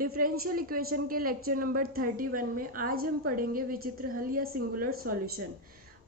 Differential equation के lecture number 31 में आज हम पढ़ेंगे विचित्र हल या सिंगुलर सॉल्यूशन।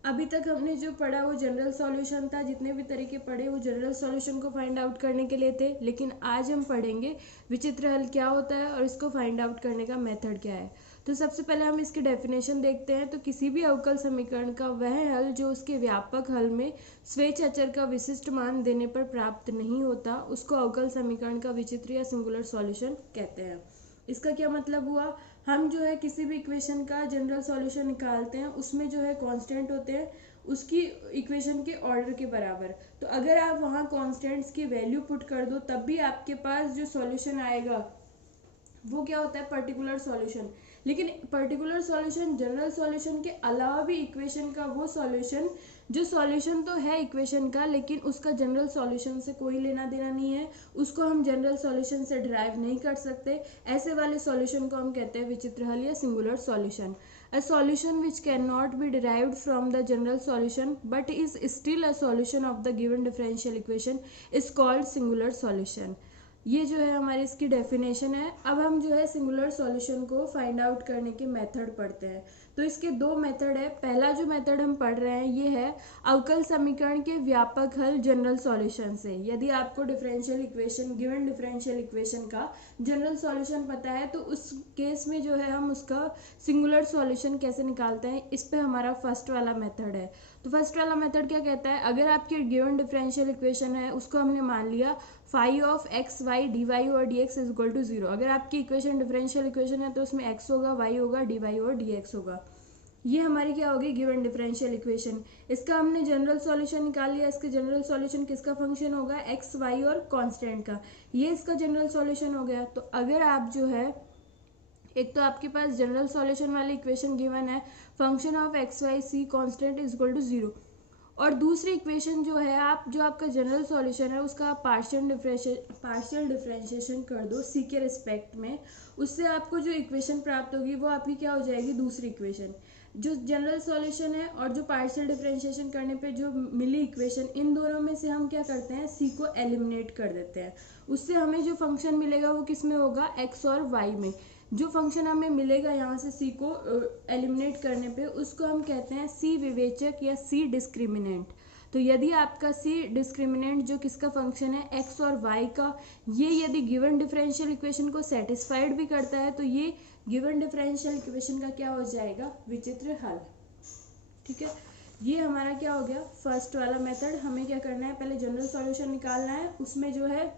अभी तक हमने जो पढ़ा वो जनरल सॉल्यूशन था, जितने भी तरीके पढ़े वो जनरल सॉल्यूशन को फाइंड आउट करने के लिए थे, लेकिन आज हम पढ़ेंगे विचित्र हल क्या होता है और इसको फाइंड आउट करने का मेथड क्या है। तो सबसे पहले हम इसकी डेफिनेशन देखते हैं। तो किसी भी अवकल समीकरण का वह हल जो उसके व्यापक हल में स्वेच्छ अचर का विशिष्ट मान देने पर प्राप्त नहीं होता, उसको अवकल समीकरण का विचित्र या सिंगुलर सॉल्यूशन कहते हैं। इसका क्या मतलब हुआ, हम जो है किसी भी इक्वेशन का जनरल सॉल्यूशन निकालते हैं, उसमें जो है कांस्टेंट होते हैं उसकी इक्वेशन के ऑर्डर के बराबर। तो अगर आप वहाँ कांस्टेंट्स की वैल्यू पुट कर दो तब भी आपके पास जो सॉल्यूशन आएगा वो क्या होता है, पर्टिकुलर सॉल्यूशन। लेकिन पर्टिकुलर सॉल्यूशन जनरल सॉल्यूशन के अलावा भी इक्वेशन का वो सॉल्यूशन जो सॉल्यूशन तो है इक्वेशन का, लेकिन उसका जनरल सॉल्यूशन से कोई लेना देना नहीं है, उसको हम जनरल सॉल्यूशन से डिराइव नहीं कर सकते, ऐसे वाले सॉल्यूशन को हम कहते हैं विचित्र हल या singular solution. A solution which cannot be derived from the general solution but is still a solution of the given differential equation is called singular solution। ये जो है हमारी इसकी डेफिनेशन है। अब हम जो है सिंगुलर सॉल्यूशन को फाइंड आउट करने के मेथड पढ़ते हैं। तो इसके दो मेथड है। पहला जो मेथड हम पढ़ रहे हैं ये है अवकल समीकरण के व्यापक हल जनरल सॉल्यूशन से। यदि आपको differential equation given differential equation का जनरल सॉल्यूशन पता है तो उस केस में जो है हम उसका सिंगुलर सॉल्यूशन कैसे निकालते हैं, इस पे हमारा फर्स्ट वाला मेथड है। तो फर्स्ट वाला मेथड क्या कहता है, अगर आपकी गिवन डिफरेंशियल इक्वेशन है उसको हमने मान लिया phi of X Y D Y और D X is equal to 0। अगर आपकी इक्वेशन डिफरेंशियल इक्वेशन है तो उसमें x होगा, y होगा, dy और dx होगा। ये हमारी क्या होगी, गिवन डिफरेंशियल इक्वेशन। इसका हमने जनरल सॉल्यूशन निकाल लिया। इसके जनरल सॉल्यूशन किसका फंक्शन होगा, x y और कांस्टेंट का। ये इसका जनरल सॉल्यूशन हो गया। तो अगर आप जो है, एक तो आपके पास जनरल सॉल्यूशन वाली इक्वेशन गिवन है function of X Y C constant is equal to 0, और दूसरी इक्वेशन जो है आप जो आपका जनरल सॉल्यूशन है उसका आप पार्शियल डिफरेंशिएशन कर दो सी के रिस्पेक्ट में, उससे आपको जो इक्वेशन प्राप्त होगी वो आपकी क्या हो जाएगी, दूसरी इक्वेशन। जो जनरल सॉल्यूशन है और जो पार्शियल डिफरेंशिएशन करने पे जो मिली इक्वेशन, इन दोनों में से हम क्या करते हैं, सी को एलिमिनेट कर देते हैं। उससे हमें जो फंक्शन मिलेगा वो किस में होगा, एक्स और वाई में। जो फंक्शन हमें मिलेगा यहाँ से सी को एलिमिनेट करने पे उसको हम कहते हैं सी विवेचक या सी डिस्क्रिमिनेंट। तो यदि आपका सी डिस्क्रिमिनेंट जो किसका फंक्शन है, एक्स और वाई का, ये यदि गिवन डिफरेंशियल इक्वेशन को सेटिस्फाइड भी करता है तो ये गिवन डिफरेंशियल इक्वेशन का क्या हो जाएगा, विचित्र हल। ठीक है, ये हमारा क्या हो गया, फर्स्ट वाला मेथड। हमें क्या करना है, पहले जनरल सॉल्यूशन निकालना है, उसमें जो है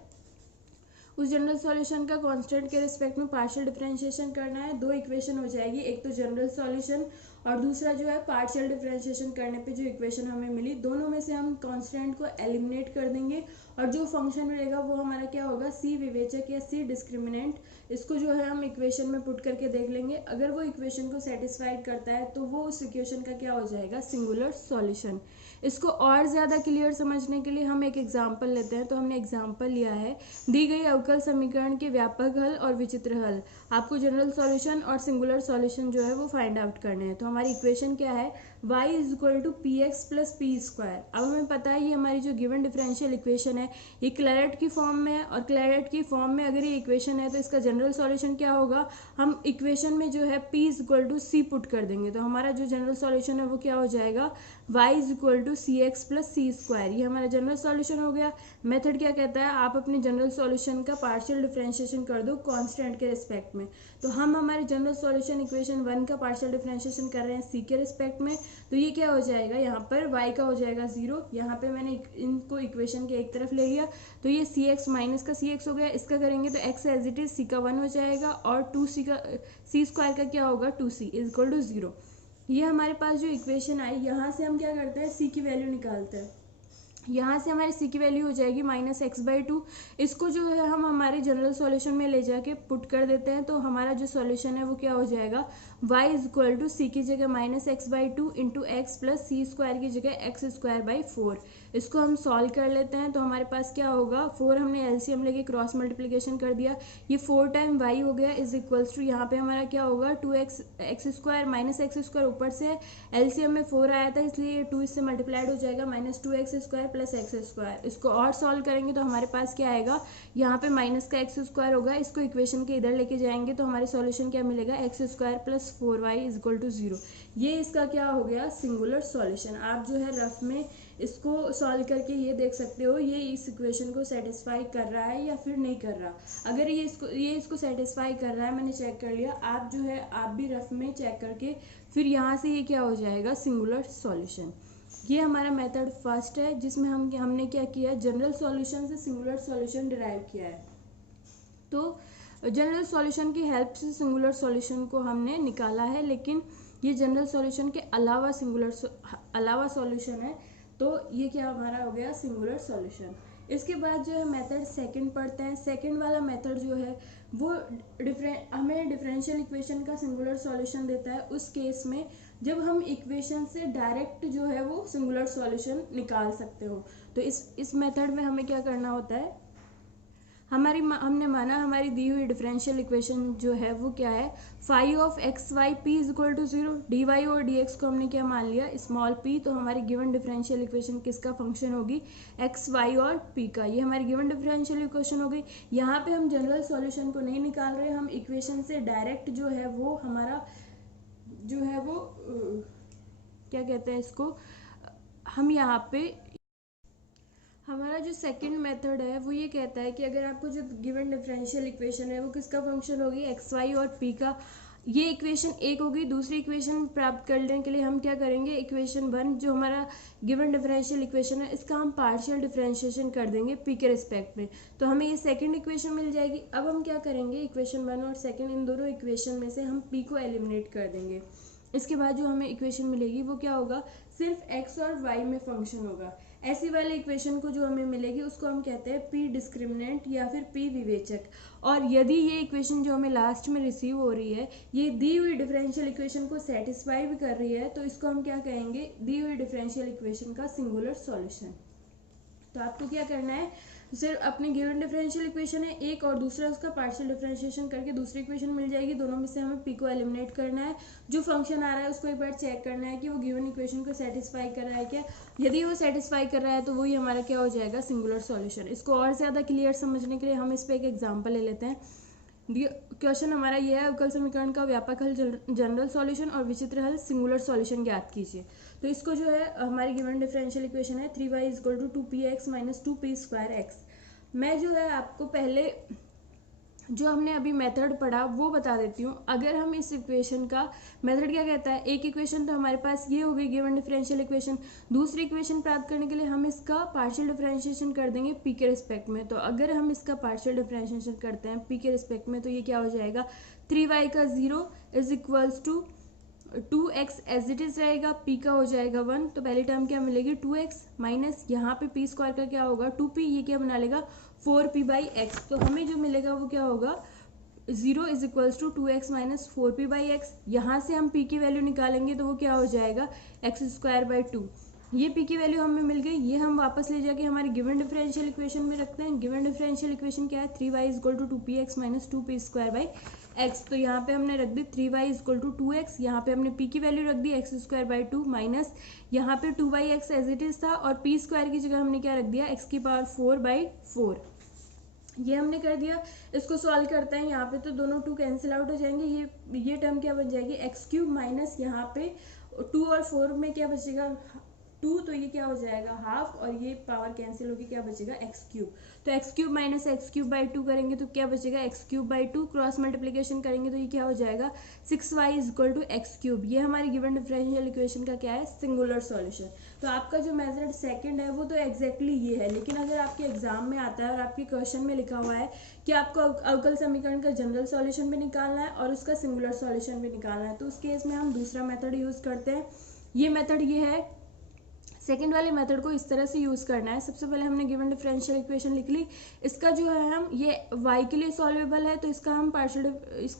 उस जनरल सॉल्यूशन का कांस्टेंट के रिस्पेक्ट में पार्शियल डिफरेंशिएशन करना है। दो इक्वेशन हो जाएगी, एक तो जनरल सॉल्यूशन और दूसरा जो है पार्शियल डिफरेंशिएशन करने पे जो इक्वेशन हमें मिली, दोनों में से हम कांस्टेंट को एलिमिनेट कर देंगे और जो फंक्शन मिलेगा वो हमारा क्या होगा, सी विवेचक या सी डिस्क्रिमिनेंट। इसको जो है हम इक्वेशन में पुट करके देख लेंगे। अगर वो इक्वेशन को सेटिस्फाइड करता है तो वो उस इक्वेशन का क्या हो जाएगा, सिंगुलर सॉल्यूशन। इसको और ज़्यादा क्लियर समझने के लिए हम एक एग्जाम्पल लेते हैं। तो हमने एग्जाम्पल लिया है, दी गई अवकल समीकरण के व्यापक हल और विचित्र हल। आपको जनरल सॉल्यूशन और सिंगुलर सॉल्यूशन जो है वो फाइंड आउट करने हैं। तो हमारी इक्वेशन क्या है, y is equal to P X plus P square. अब हमें पता है ये हमारी जो गिवन डिफरेंशियल इक्वेशन है ये क्लैरेट की फॉर्म में है, और क्लैरेट की फॉर्म में अगर ये इक्वेशन है तो इसका जनरल सॉल्यूशन क्या होगा, हम इक्वेशन में जो है p is equal to C put कर देंगे। तो हमारा जो जनरल सॉल्यूशन है वो क्या हो जाएगा, y is equal to C X plus C square. ये हमारा जनरल सॉल्यूशन हो गया। मेथड क्या कहता है, आप अपने जनरल सॉल्यूशन का पार्शियल डिफरेंशिएशन कर दो कांस्टेंट के रिस्पेक्ट में। तो हम हमारे जनरल सॉल्यूशन इक्वेशन 1 का पार्शियल डिफरेंशिएशन कर रहे हैं सी के रिस्पेक्ट में। तो ये क्या हो जाएगा, यहाँ पर y का हो जाएगा 0। यहाँ पे मैंने इनको इक्वेशन के एक तरफ ले लिया तो ये सी एक्स माइनस का सी एक्स हो गया। इसका करेंगे तो x as it is C का 1 हो जाएगा और 2c का सी स्क्वायर का क्या होगा, 2c इज इक्वल टू 0। ये हमारे पास जो इक्वेशन आई, यहाँ से हम क्या करते हैं, सी की वैल्यू निकालते हैं। यहाँ से हमारी सी की वैल्यू हो जाएगी माइनस एक्स बाई 2। इसको जो है हम हमारे जनरल सॉल्यूशन में ले जाके पुट कर देते हैं। तो हमारा जो सॉल्यूशन है वो क्या हो जाएगा, y is equal to C की जगह minus X by 2 into X plus C square की जगह एक्स स्क्वायर बाई 4। इसको हम सॉल्व कर लेते हैं। तो हमारे पास क्या होगा, 4 हमने एलसीएम लेके क्रॉस मल्टीप्लिकेशन कर दिया, ये 4 टाइम y हो गया इज इक्वल्स टू, यहाँ पे हमारा क्या होगा, 2x x square minus x square ऊपर से एलसीएम में 4 आया था इसलिए ये 2 इससे मल्टीप्लाइड हो जाएगा, minus 2x square plus x square. इसको और सॉल्व करेंगे तो हमारे पास क्या आएगा, यहाँ पे माइनस का एक्स स्क्वायर होगा, इसको इक्वेशन के इधर लेके जाएंगे तो हमारे सॉल्यूशन क्या मिलेगा, X square plus 4y is equal to 0। ये इसका क्या हो गया, सिंगुलर सॉल्यूशन। आप जो है रफ में इसको सॉल्व करके ये देख सकते हो ये इस इक्वेशन को सेटिस्फाई कर रहा है या फिर नहीं कर रहा। अगर ये इसको सेटिस्फाई कर रहा है, मैंने चेक कर लिया, आप जो है आप भी रफ में चेक करके फिर यहाँ से ये क्या हो जाएगा, सिंगुलर सॉल्यूशन। ये हमारा मेथड फर्स्ट है जिसमें हमने क्या किया, जनरल सॉल्यूशन से सिंगुलर सॉल्यूशन डिराइव किया है। तो जनरल सॉल्यूशन की हेल्प से सिंगुलर सॉल्यूशन को हमने निकाला है, लेकिन ये जनरल सॉल्यूशन के अलावा सॉल्यूशन है, तो ये क्या हमारा हो गया, सिंगुलर सॉल्यूशन। इसके बाद जो है मेथड सेकंड पढ़ते हैं। सेकंड वाला मेथड जो है वो हमें डिफरेंशियल इक्वेशन का सिंगुलर सॉल्यूशन देता है उस केस में जब हम इक्वेशन से डायरेक्ट जो है वो सिंगुलर सॉल्यूशन निकाल सकते हो। तो इस मेथड में हमें क्या करना होता है, हमने माना हमारी दी हुई डिफरेंशियल इक्वेशन जो है वो क्या है, phi of X Y P is equal to 0। D Y और डी एक्स को हमने क्या मान लिया, स्मॉल पी। तो हमारी गिवन डिफरेंशियल इक्वेशन किसका फंक्शन होगी, एक्स वाई और पी का। ये हमारी गिवन डिफरेंशियल इक्वेशन हो गई। यहाँ पे हम जनरल सॉल्यूशन को नहीं निकाल रहे, हम इक्वेशन से डायरेक्ट जो है वो हमारा जो है वो क्या कहते हैं इसको, हम यहाँ पे हमारा जो सेकंड मेथड है वो ये कहता है कि अगर आपको जो गिवन डिफरेंशियल इक्वेशन है वो किसका फंक्शन होगी, एक्स वाई और पी का। ये इक्वेशन एक होगी। दूसरी इक्वेशन प्राप्त करने के लिए हम क्या करेंगे, इक्वेशन 1 जो हमारा गिवन डिफरेंशियल इक्वेशन है इसका हम पार्शियल डिफरेंशिएशन कर देंगे पी के रिस्पेक्ट में, तो हमें ये सेकंड इक्वेशन मिल जाएगी। अब हम क्या करेंगे, इक्वेशन 1 और सेकंड इन दोनों इक्वेशन में से हम पी को एलिमिनेट कर देंगे। इसके बाद जो हमें इक्वेशन मिलेगी वो क्या होगा, सिर्फ एक्स और वाई में फंक्शन होगा। ऐसी वाले इक्वेशन को जो हमें मिलेगी उसको हम कहते हैं पी डिस्क्रिमिनेंट या फिर पी विवेचक। और यदि ये इक्वेशन जो हमें लास्ट में रिसीव हो रही है ये दी हुई डिफरेंशियल इक्वेशन को सेटिस्फाई भी कर रही है, तो इसको हम क्या कहेंगे, दी हुई डिफरेंशियल इक्वेशन का सिंगुलर सॉल्यूशन। तो आपको क्या करना है, सिर्फ अपनी गिवन डिफरेंशियल इक्वेशन है एक और दूसरा उसका पार्शियल डिफरेंशिएशन करके दूसरी इक्वेशन मिल जाएगी। दोनों में से हमें पी को एलिमिनेट करना है। जो फंक्शन आ रहा है उसको एक बार चेक करना है कि वो गिवन इक्वेशन को सेटिस्फाई कर रहा है क्या। यदि वो सेटिस्फाई कर रहा है तो वही हमारा क्या हो जाएगा, सिंगुलर सॉल्यूशन। इसको और ज़्यादा क्लियर समझने के लिए हम इस पर एक एग्जाम्पल ले लेते हैं। क्वेश्चन हमारा यह है, अवकल समीकरण का व्यापक हल जनरल सॉल्यूशन और विचित्र हल सिंगुलर सॉल्यूशन ज्ञात कीजिए। तो इसको जो है हमारी गिवन डिफरेंशियल इक्वेशन है 3y is equal to 2px minus 2p square X. मैं जो है आपको पहले जो हमने अभी मेथड पढ़ा वो बता देती हूँ। अगर हम इस इक्वेशन का मेथड क्या कहता है, एक इक्वेशन तो हमारे पास ये हो गई गिवन डिफरेंशियल इक्वेशन। दूसरी इक्वेशन प्राप्त करने के लिए हम इसका पार्शियल डिफरेंशिएशन कर देंगे पी के रिस्पेक्ट में। तो अगर हम इसका पार्शियल डिफरेंशिएशन करते हैं पी के रिस्पेक्ट में तो ये क्या हो जाएगा, 3y का 0 is equals to 2x as it is रहेगा, p का हो जाएगा 1। तो पहली टर्म क्या मिलेगी, 2x माइनस यहाँ पे p स्क्वायर का क्या होगा 2p, ये क्या बना लेगा 4p बाई एक्स। तो हमें जो मिलेगा वो क्या होगा, 0 is equals to 2x minus 4p by X. यहाँ से हम p की वैल्यू निकालेंगे तो वो क्या हो जाएगा, एक्स स्क्वायर बाई 2। ये p की वैल्यू हमें मिल गई। ये हम वापस ले जाके हमारी गिवन डिफरेंशियल इक्वेशन में रखते हैं। गिवन डिफरेंशियल इक्वेशन क्या है, 3y is equal to 2px minus 2p square by X. तो यहाँ पे हमने रख दी 3y is equal to 2x, यहाँ पे हमने p की वैल्यू रख दी एक्स स्क्वायर बाई 2 माइनस यहाँ पे 2yx एज इट इज था और p स्क्वायर की जगह हमने क्या रख दिया, x की पावर 4 बाई 4। ये हमने कर दिया। इसको सॉल्व करते हैं, यहाँ पे तो दोनों 2 कैंसिल आउट हो जाएंगे। ये टर्म क्या बन जाएगी, एक्स क्यूब माइनस यहाँ पे 2 और 4 में क्या बचेगा 2, तो ये क्या हो जाएगा हाफ और ये पावर कैंसिल होगी, क्या बचेगा एक्स क्यूब। तो X cube minus X cube by 2 करेंगे तो क्या बचेगा, X cube by 2। Cross multiplication करेंगे तो ये क्या हो जाएगा 6y is equal to X cube. ये हमारी गिवन डिफरेंशियल इक्वेशन का क्या है, सिंगुलर सॉल्यूशन। तो आपका जो मेथड सेकंड है वो तो एग्जैक्टली ये है, लेकिन अगर आपके एग्जाम में आता है और आपके क्वेश्चन में लिखा हुआ है कि आपको अवकल समीकरण का जनरल सॉल्यूशन भी निकालना है और उसका सिंगुलर सॉल्यूशन भी निकालना है, तो उस केस में हम दूसरा मेथड यूज करते हैं। ये मेथड ये है, सेकेंड वाले मेथड को इस तरह से यूज़ करना है। सबसे पहले हमने गिवन डिफरेंशियल इक्वेशन लिख ली। इसका जो है हम ये y के लिए सॉल्वेबल है तो इसका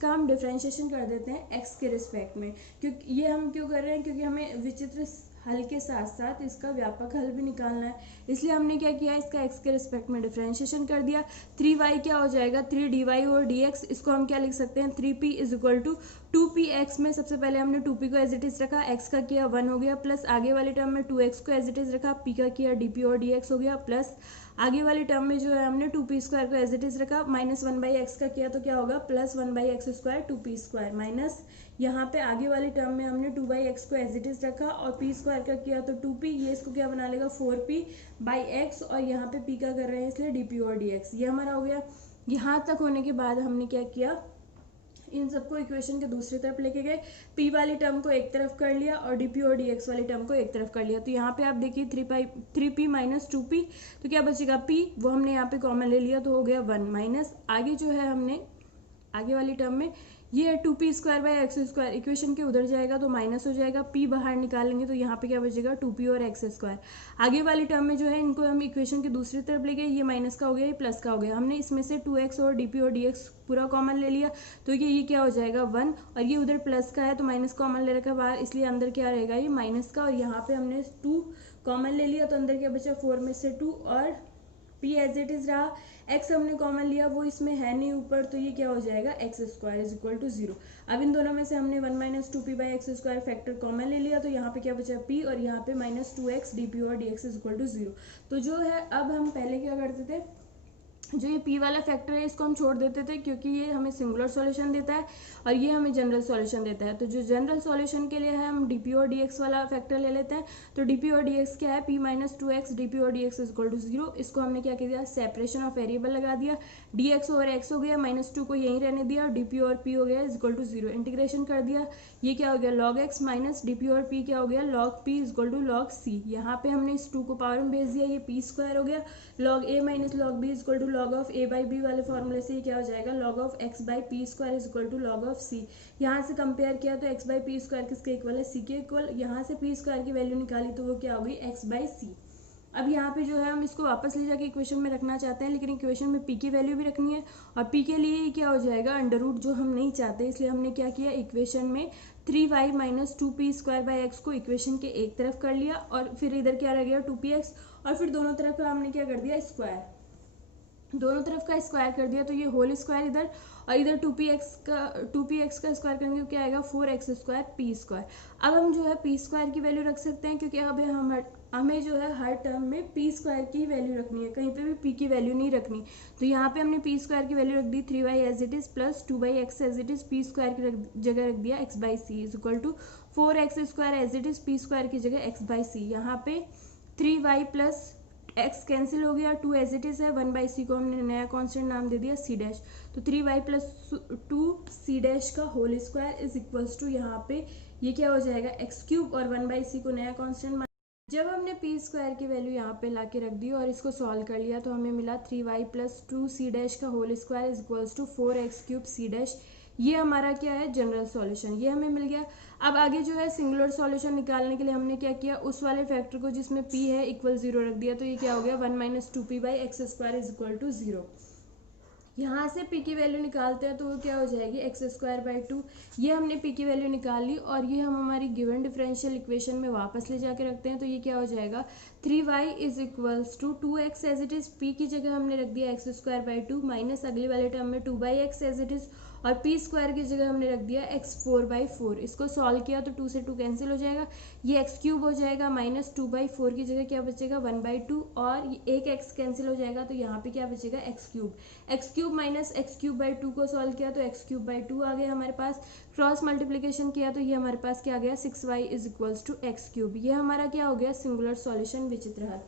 हम डिफरेंशिएशन कर देते हैं x के रिस्पेक्ट में। क्योंकि ये हम क्यों कर रहे हैं, क्योंकि हमें विचित्र हल के साथ साथ इसका व्यापक हल भी निकालना है, इसलिए हमने क्या किया, इसका x के रिस्पेक्ट में डिफरेंशिएशन कर दिया। 3y क्या हो जाएगा, 3dy और dx, इसको हम क्या लिख सकते हैं, 3p is equal to 2px में सबसे पहले हमने 2p को एज इट इज रखा, x का किया 1 हो गया, प्लस आगे वाले टर्म में 2x को एज इट इज रखा, p का किया dp और dx हो गया, प्लस आगे वाले टर्म में जो है हमने 2p² को एज इट इज रखा, माइनस 1/x का किया तो क्या होगा, प्लस 1/x² 2p² माइनस यहाँ पे आगे वाले टर्म में हमने 2/x को एज इट इज रखा और p² का किया तो 2p, ये इसको क्या बना लेगा 4p/x, और यहाँ पे p का कर रहे हैं इसलिए dp और dx, ये हमारा हो गया। यहाँ तक होने के बाद हमने क्या किया, इन सबको इक्वेशन के दूसरी तरफ लेके गए, p वाली टर्म को एक तरफ कर लिया और dp और dx वाली टर्म को एक तरफ कर लिया। तो यहाँ पे आप देखिए 3p माइनस 2p, तो क्या बचेगा p, वो हमने यहाँ पे कॉमन ले लिया तो हो गया 1, माइनस आगे जो है हमने आगे वाली टर्म में ये है 2p²/x², इक्वेशन के उधर जाएगा तो माइनस हो जाएगा, p बाहर निकालेंगे तो यहाँ पे क्या बचेगा 2p और x²। आगे वाली टर्म में जो है इनको हम इक्वेशन की दूसरी तरफ ले गए, ये माइनस का हो गया, ये प्लस का हो गया, हमने इसमें से 2x और dp और dx पूरा कॉमन ले लिया तो ये क्या हो जाएगा 1, और ये उधर प्लस का है तो माइनस कॉमन ले रखा है बाहर, इसलिए अंदर क्या रहेगा ये माइनस का, और यहाँ पे हमने 2 कॉमन ले लिया तो अंदर क्या बचा 4 में से 2, और p एज इट इज रहा, x हमने कॉमन लिया वो इसमें है नहीं ऊपर, तो ये क्या हो जाएगा x² इज इक्वल टू 0। अब इन दोनों में से हमने 1 माइनस 2p/x² फैक्टर कॉमन ले लिया तो यहाँ पे क्या बचा p, और यहाँ पे माइनस 2x dp और dx इज इक्वल टू 0। तो जो है अब हम पहले क्या करते थे, जो ये p वाला फैक्टर है इसको हम छोड़ देते थे क्योंकि ये हमें सिंगुलर सॉल्यूशन देता है और ये हमें जनरल सॉल्यूशन देता है। तो जो जनरल सॉल्यूशन के लिए है हम dp और dx वाला फैक्टर ले लेते हैं। तो dp और dx क्या है, p माइनस 2x dp और dx इज इक्वल टू 0। इसको हमने क्या किया, सेपरेशन ऑफ वेरिएबल लगा दिया, dx ओवर x हो गया, -2 को यहीं रहने दिया, dp और p हो गया इज इक्वल टू 0। इंटीग्रेशन कर दिया, ये क्या हो गया log x माइनस dp और p क्या हो गया log p is equal to log c। यहाँ पे हमने इस 2 को पावर में भेज दिया, ये p² हो गया, log a minus log b is equal to log of a/b वाले फॉर्मूले से ये क्या हो जाएगा log of x/p² is equal to log of c। यहाँ से कंपेयर किया तो x/p² किसके इक्वल है, c के इक्वल, यहाँ से p² की वैल्यू निकाली तो वो क्या होगी x/c। अब यहाँ पे जो है हम इसको वापस ले जाके इक्वेशन में रखना चाहते हैं, लेकिन इक्वेशन में p की वैल्यू भी रखनी है और p के लिए क्या हो जाएगा अंडर रूट, जो हम नहीं चाहते, इसलिए हमने क्या किया, इक्वेशन में 3y माइनस 2p²/x को इक्वेशन के एक तरफ कर लिया और फिर इधर क्या रह गया 2px, और फिर दोनों तरफ का हमने क्या कर दिया स्क्वायर, दोनों तरफ का स्क्वायर कर दिया तो ये होल स्क्वायर इधर, और इधर 2px का स्क्वायर करेंगे तो क्या आएगा 4x² p²। अब हम जो है p² की वैल्यू रख सकते हैं क्योंकि अब हमें जो है हर टर्म में p² की वैल्यू रखनी है, कहीं पे भी p की वैल्यू नहीं रखनी। तो यहाँ पे हमने p² की वैल्यू रख दी 3y as it is plus 2x as it is, p² की जगह रख दिया x/c is equal to 4x² as it is, p² की जगह x/c। यहाँ पे 3y प्लस x कैंसिल हो गया, 2 एज इट इज है, 1/c को हमने नया कांस्टेंट नाम दे दिया c डैश। तो 3y प्लस 2c डैश का whole square is equals to, यहाँ पे ये क्या हो जाएगा x³ और 1/c को नया कांस्टेंट। जब हमने p² की वैल्यू यहाँ पे लाके रख दी और इसको सॉल्व कर लिया तो हमें मिला 3y प्लस 2c डैश का whole square is equals to 4x³ c dash. ये हमारा क्या है जनरल सॉल्यूशन, ये हमें मिल गया। अब आगे जो है सिंगुलर सॉल्यूशन निकालने के लिए हमने क्या किया, उस वाले फैक्टर को जिसमें p है इक्वल 0 रख दिया, तो ये क्या हो गया 1 minus 2p/x² is equal to 0। यहाँ से p की वैल्यू निकालते हैं तो वो क्या हो जाएगी x²/2। ये हमने p की वैल्यू निकाल ली और ये हम हमारी गिवन डिफरेंशियल इक्वेशन में वापस ले जाके रखते हैं तो ये क्या हो जाएगा 3y is equals to 2x as it is, p की जगह हमने रख दिया x²/2 माइनस अगले वाले टर्म में 2/x एज इट इज, और p² की जगह हमने रख दिया x4/4। इसको सॉल्व किया तो 2 से 2 कैंसिल हो जाएगा, ये x³ हो जाएगा, माइनस 2/4 की जगह क्या बचेगा 1/2, और एक x कैंसिल हो जाएगा तो यहाँ पे क्या बचेगा x³ माइनस x³/2 को सॉल्व किया तो x³/2 आ गया हमारे पास। क्रॉस मल्टीप्लीकेशन किया तो ये हमारे पास क्या आ गया 6y is equals to x³। ये हमारा क्या हो गया सिंगुलर सॉल्यूशन विचित्र हल।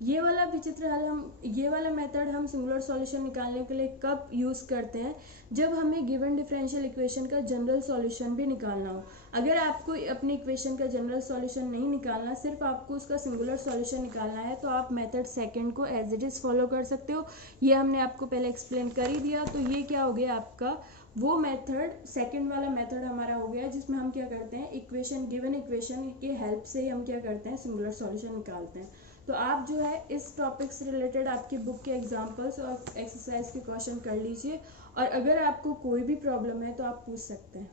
ये वाला विचित्र हल ये वाला मेथड हम सिंगुलर सॉल्यूशन निकालने के लिए कब यूज़ करते हैं, जब हमें गिवन डिफरेंशियल इक्वेशन का जनरल सॉल्यूशन भी निकालना हो। अगर आपको अपनी इक्वेशन का जनरल सॉल्यूशन नहीं निकालना, सिर्फ आपको उसका सिंगुलर सॉल्यूशन निकालना है, तो आप मेथड सेकंड को एज इट इज़ फॉलो कर सकते हो। ये हमने आपको पहले एक्सप्लेन कर ही दिया। तो ये क्या हो गया आपका वो मेथड, सेकंड वाला मेथड हमारा हो गया जिसमें हम क्या करते हैं इक्वेशन, गिवन इक्वेशन के हेल्प से ही हम क्या करते हैं सिंगुलर सॉल्यूशन निकालते हैं। तो आप जो है इस टॉपिक से रिलेटेड आपकी बुक के एग्जांपल्स और एक्सरसाइज के क्वेश्चन कर लीजिए, और अगर आपको कोई भी प्रॉब्लम है तो आप पूछ सकते हैं।